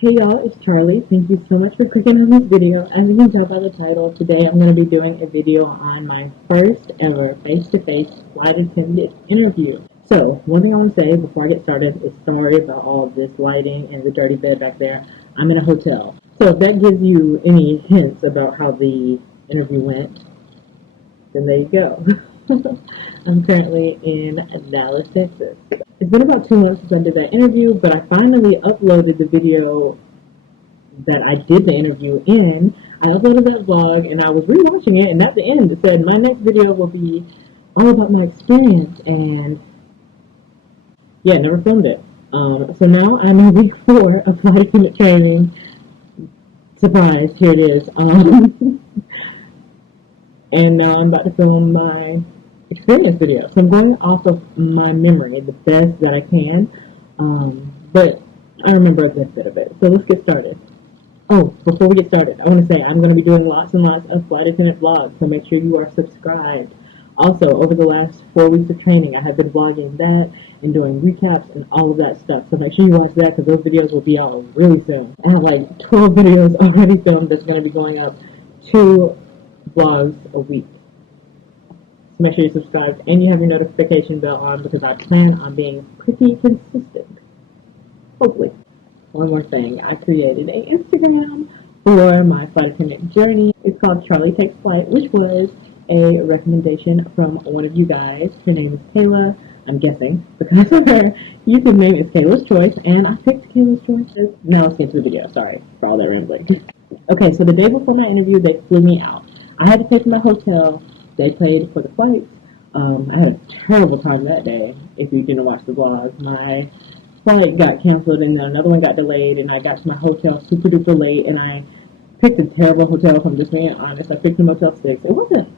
Hey y'all, it's Charlie. Thank you so much for clicking on this video. As you can tell by the title, today I'm going to be doing a video on my first ever face-to-face flight attendant interview. So, one thing I want to say before I get started is sorry about all of this lighting and the dirty bed back there. I'm in a hotel. So if that gives you any hints about how the interview went, then there you go. I'm currently in Dallas, Texas. It's been about 2 months since I did that interview, but I finally uploaded the video that I did the interview in. I uploaded that vlog and I was rewatching it, and at the end it said my next video will be all about my experience, and yeah, never filmed it. So now I'm in week 4 of flight attendant training. Surprise, here it is. And now I'm about to film my experience video. So I'm going off of my memory the best that I can, but I remember a good bit of it. So let's get started. Oh, before we get started, I want to say I'm going to be doing lots and lots of flight attendant vlogs, so make sure you are subscribed. Also, over the last 4 weeks of training, I have been vlogging that and doing recaps and all of that stuff, so make sure you watch that because those videos will be out really soon. I have like 12 videos already filmed that's going to be going up 2 vlogs a week. So make sure you're subscribed and you have your notification bell on because I plan on being pretty consistent. Hopefully. One more thing, I created an Instagram for my flight attendant journey. It's called Charli Takes Flight, which was a recommendation from one of you guys. Her name is Kayla, I'm guessing, because her YouTube name is Kayla's Choice, and I picked Kayla's Choice. Now let's get to the video. Sorry for all that rambling. Okay, so the day before my interview, they flew me out. I had to pay for my hotel. They paid for the flights. I had a terrible time that day. If you didn't watch the vlog, my flight got canceled and then another one got delayed, and I got to my hotel super duper late, and I picked a terrible hotel. If I'm just being honest, I picked a Motel 6. It wasn't.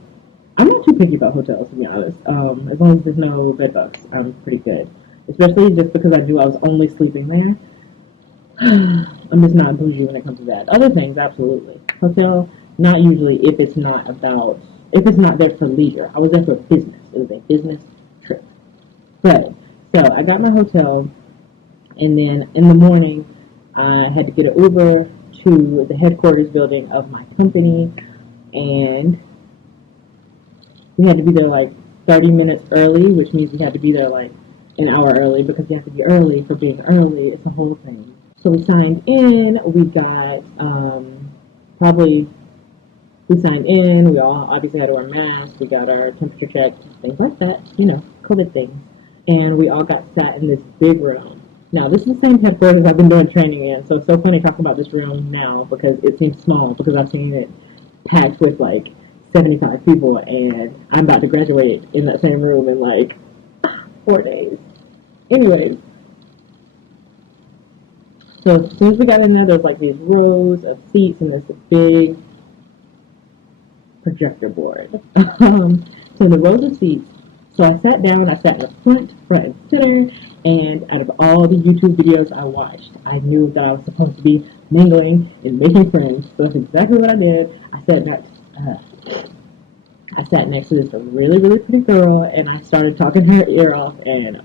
I'm not too picky about hotels, to be honest. As long as there's no bed bugs, I'm pretty good. Especially just because I knew I was only sleeping there. I'm just not bougie when it comes to that. Other things, absolutely. Hotel, not usually if it's not there for leisure. I was there for business. It was a business trip. But, so I got my hotel, and then in the morning, I had to get an Uber to the headquarters building of my company, and we had to be there like 30 minutes early, which means we had to be there like an hour early because you have to be early for being early. It's a whole thing. So we signed in. We got we signed in. We all obviously had to wear masks. We got our temperature checked, things like that. COVID things. And we all got sat in this big room. Now, this is the same headquarters I've been doing training in, so it's so funny talking about this room now because it seems small because I've seen it packed with like 75 people, and I'm about to graduate in that same room in like 4 days. Anyways, so as soon as we got in there was like these rows of seats and this big projector board. So the rows of seats. So I sat down, I sat in the front and center, and out of all the YouTube videos I watched, I knew that I was supposed to be mingling and making friends. So that's exactly what I did. I sat next to this really, really pretty girl, and I started talking her ear off, and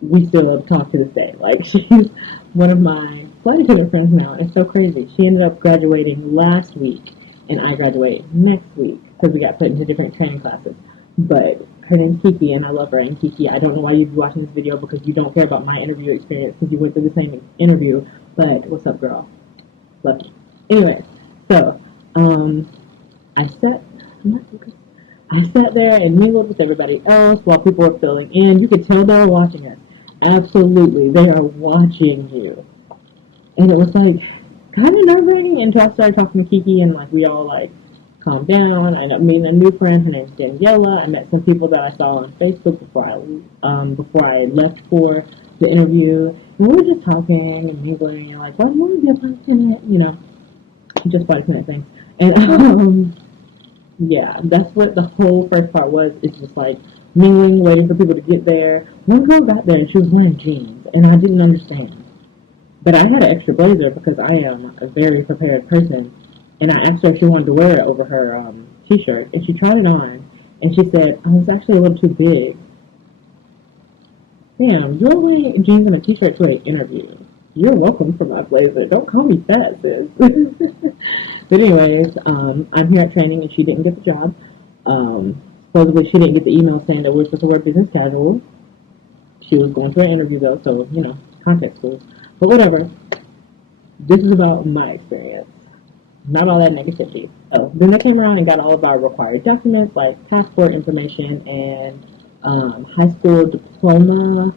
we still talk to this day. Like, she's one of my flight attendant friends now, and it's so crazy. She ended up graduating last week, and I graduate next week because we got put into different training classes. But her name's Kiki, and I love her. And Kiki, I don't know why you'd be watching this video because you don't care about my interview experience because you went through the same interview. But what's up, girl? Love you. Anyway, so I sat there and mingled with everybody else while people were filling in. You could tell they were watching us. Absolutely, they are watching you. And it was like kind of nerve-wracking until I started talking to Kiki, and like we all like calm down. I ended up meeting a new friend. Her name's Daniela. I met some people that I saw on Facebook before I left for the interview. And we were just talking and mingling and like, well, I want to be a flight attendant, just flight attendant things. And yeah, that's what the whole first part was. It's just like mingling, waiting for people to get there. One girl got there and she was wearing jeans, and I didn't understand. But I had an extra blazer because I am a very prepared person. And I asked her if she wanted to wear it over her t-shirt, and she tried it on, and she said, "Oh, it's actually a little too big." Damn, you're wearing jeans and a t-shirt to an interview. You're welcome for my blazer. Don't call me fat, sis. But anyways, I'm here at training, and she didn't get the job. Supposedly, she didn't get the email saying that we're supposed to wear business casual. She was going to an interview though, so context clues. But whatever. This is about my experience, not all that negativity. So then they came around and got all of our required documents like passport information and high school diploma,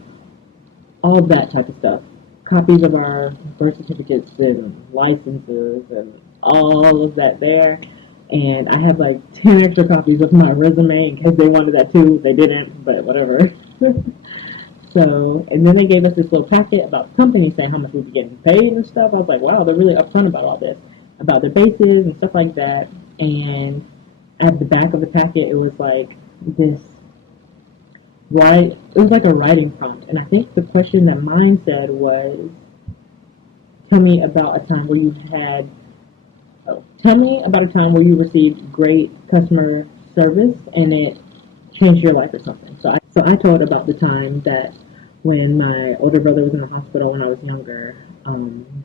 all of that type of stuff. Copies of our birth certificates and licenses and all of that there. And I have like 10 extra copies of my resume in case they wanted that too. They didn't, but whatever. So, and then they gave us this little packet about the company saying how much we'd be getting paid and stuff. I was like, wow, they're really upfront about all this, about their bases and stuff like that. And at the back of the packet, it was like this it was like a writing prompt. And I think the question that mine said was, tell me about a time where you received great customer service and it changed your life or something. So I told about the time that when my older brother was in the hospital when I was younger,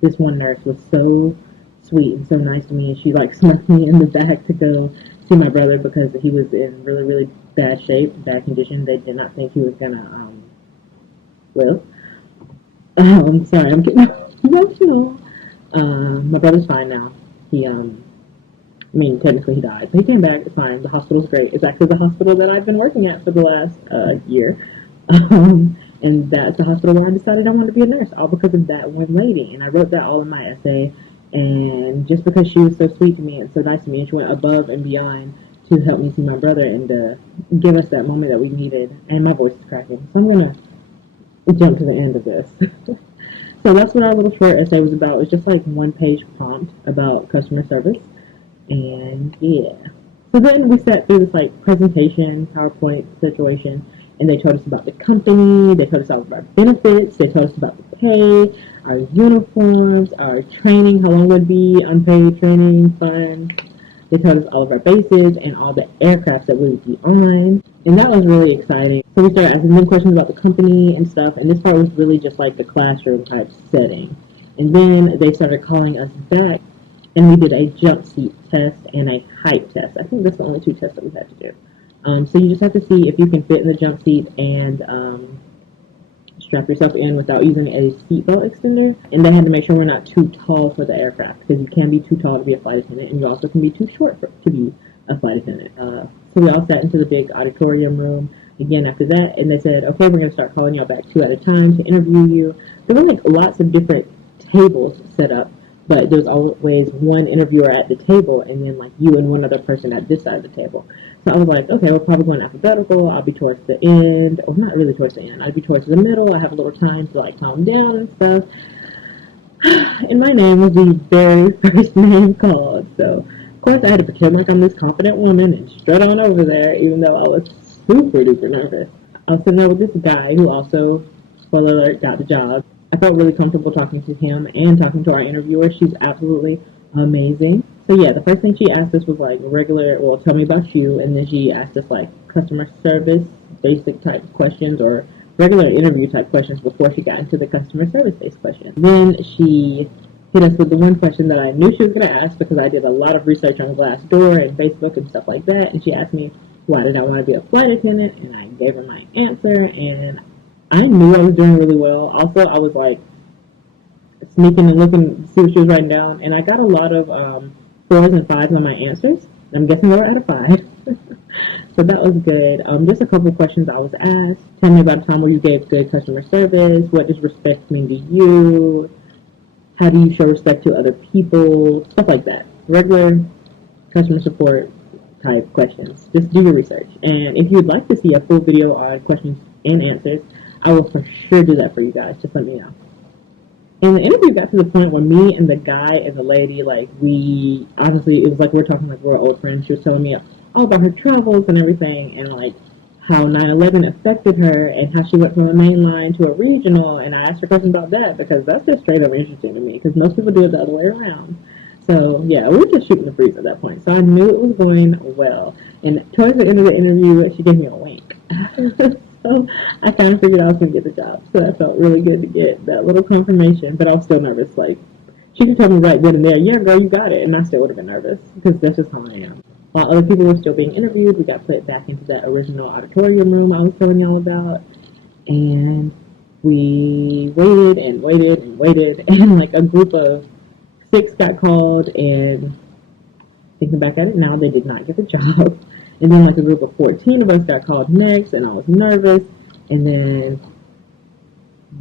this one nurse was so sweet and so nice to me, and she like snuck me in the back to go see my brother because he was in really, really bad shape, bad condition. They did not think he was gonna live. Sorry, I'm getting emotional. My brother's fine now. Technically he died, but he came back. It's fine. The hospital's great. It's actually the hospital that I've been working at for the last year. And that's the hospital where I decided I wanted to be a nurse, all because of that one lady. And I wrote that all in my essay. And just because she was so sweet to me and so nice to me, and she went above and beyond to help me see my brother and to give us that moment that we needed. And my voice is cracking, so I'm going to jump to the end of this. So that's what our little short essay was about. It was just like one-page prompt about customer service. And yeah. So then we sat through this like presentation, PowerPoint situation, and they told us about the company, they told us all of our benefits, they told us about the pay, our uniforms, our training, how long it would be, unpaid training, fun. They told us all of our bases and all the aircraft that we would be on. And that was really exciting. So we started asking them questions about the company and stuff, and this part was really just like the classroom type setting. And then they started calling us back, and we did a jump seat test and a height test. I think that's the only two tests that we had to do. So you just have to see if you can fit in the jump seat and strap yourself in without using a seatbelt extender. And they had to make sure we're not too tall for the aircraft, because you can be too tall to be a flight attendant, and you also can be too short to be a flight attendant. So we all sat into the big auditorium room again after that, and they said, okay, we're going to start calling y'all back 2 at a time to interview you. There were like lots of different tables set up, but there's always one interviewer at the table, and then like you and one other person at this side of the table. So I was like, okay, we're probably going alphabetical. I'll be towards the end, or not really towards the end. I'll be towards the middle. I have a little time to like calm down and stuff. And my name was the very first name called. So of course I had to pretend like I'm this confident woman and strut on over there, even though I was super duper nervous. I was sitting there with this guy who also, spoiler alert, got the job. I felt really comfortable talking to him and talking to our interviewer. She's absolutely amazing. So yeah, the first thing she asked us was like regular, well, tell me about you, and then she asked us like customer service, basic type questions, or regular interview type questions before she got into the customer service based questions. Then she hit us with the one question that I knew she was going to ask because I did a lot of research on Glassdoor and Facebook and stuff like that, and she asked me why did I want to be a flight attendant, and I gave her my answer, and I knew I was doing really well. Also, I was like sneaking and looking to see what she was writing down, and I got a lot of 4s and 5s on my answers. I'm guessing they were out of 5. So that was good. Just a couple of questions I was asked. Tell me about a time where you gave good customer service. What does respect mean to you? How do you show respect to other people? Stuff like that. Regular customer support type questions. Just do your research. And if you'd like to see a full video on questions and answers, I will for sure do that for you guys. Just let me know. And the interview got to the point where me and the guy and the lady, like, we, honestly, it was like we were talking like we're old friends. She was telling me all about her travels and everything, and like how 9/11 affected her and how she went from a main line to a regional. And I asked her questions about that because that's just straight up interesting to me, because most people do it the other way around. So yeah, we were just shooting the breeze at that point. So I knew it was going well. And towards the end of the interview, she gave me a wink. So So I kind of figured I was going to get the job. So that felt really good to get that little confirmation, but I was still nervous. Like, she could tell me right then and there, yeah, girl, you got it. And I still would have been nervous because that's just how I am. While other people were still being interviewed, we got put back into that original auditorium room I was telling y'all about. And we waited and waited and waited. And like a group of 6 got called, and thinking back at it now, they did not get the job. And then like a group of 14 of us got called next, and I was nervous. And then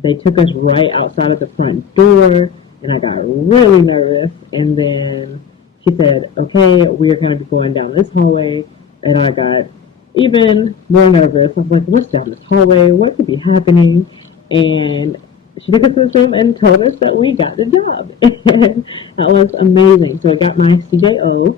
they took us right outside of the front door, and I got really nervous. And then she said, okay, we're going to be going down this hallway. And I got even more nervous. I was like, what's down this hallway? What could be happening? And she took us to this room and told us that we got the job. And that was amazing. So I got my CJO,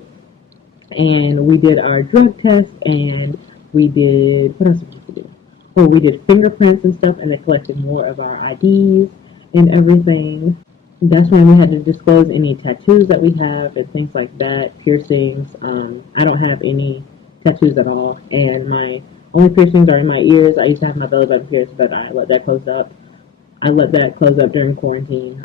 and we did our drug test, and we did, what else did we do? Oh, we did fingerprints and stuff, and they collected more of our IDs and everything. That's when we had to disclose any tattoos that we have and things like that, piercings. I don't have any tattoos at all, and my only piercings are in my ears. I used to have my belly button pierced, but I let that close up. I let that close up during quarantine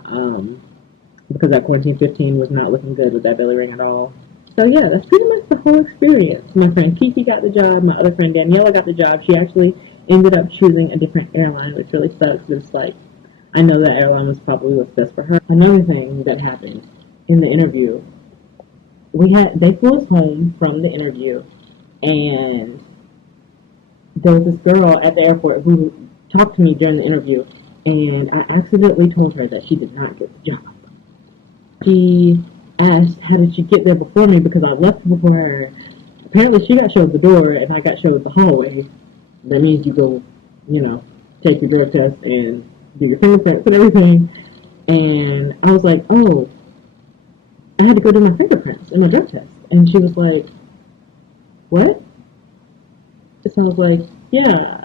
because that quarantine 15 was not looking good with that belly ring at all. So yeah, that's pretty much the whole experience. My friend Kiki got the job. My other friend Daniela got the job. She actually ended up choosing a different airline, which really sucks. It's like, I know that airline was probably what's best for her. Another thing that happened in the interview, they flew us home from the interview, and there was this girl at the airport who talked to me during the interview, and I accidentally told her that she did not get the job. She asked how did she get there before me because I left before her. Apparently she got showed the door and I got showed the hallway. That means you go, take your drug test and do your fingerprints and everything. And I was like, oh, I had to go do my fingerprints and my drug test. And she was like, what? So I was like, yeah,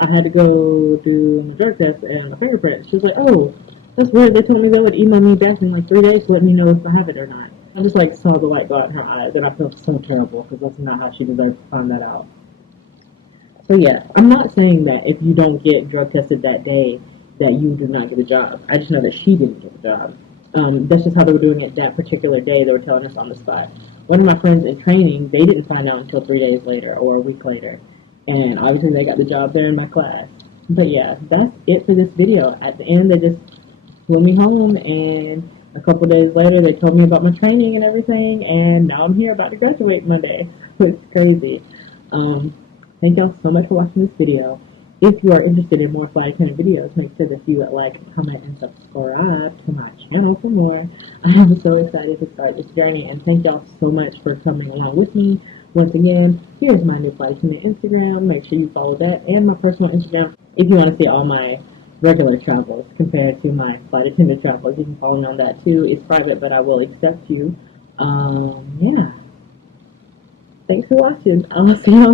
I had to go do my drug test and my fingerprints. She was like, oh, that's weird. They told me they would email me back in like 3 days to let me know if I have it or not. I just like saw the light go out in her eyes, and I felt so terrible because that's not how she deserved to find that out. So yeah, I'm not saying that if you don't get drug tested that day that you do not get a job. I just know that she didn't get the job. That's just how they were doing it that particular day. They were telling us on the spot. One of my friends in training, they didn't find out until 3 days later or a week later. And obviously they got the job there in my class. But yeah, that's it for this video. At the end, they just flew me home, and a couple days later they told me about my training and everything, and now I'm here about to graduate Monday. It's crazy. Thank y'all so much for watching this video. If you are interested in more flight attendant videos, make sure that you like, comment, and subscribe to my channel for more. I am so excited to start this journey, and thank y'all so much for coming along with me. Once again, here's my new flight attendant Instagram. Make sure you follow that, and my personal Instagram if you want to see all my regular travels compared to my flight attendant travels. You can follow me on that too. It's private, but I will accept you. Yeah. Thanks for watching. I'll see you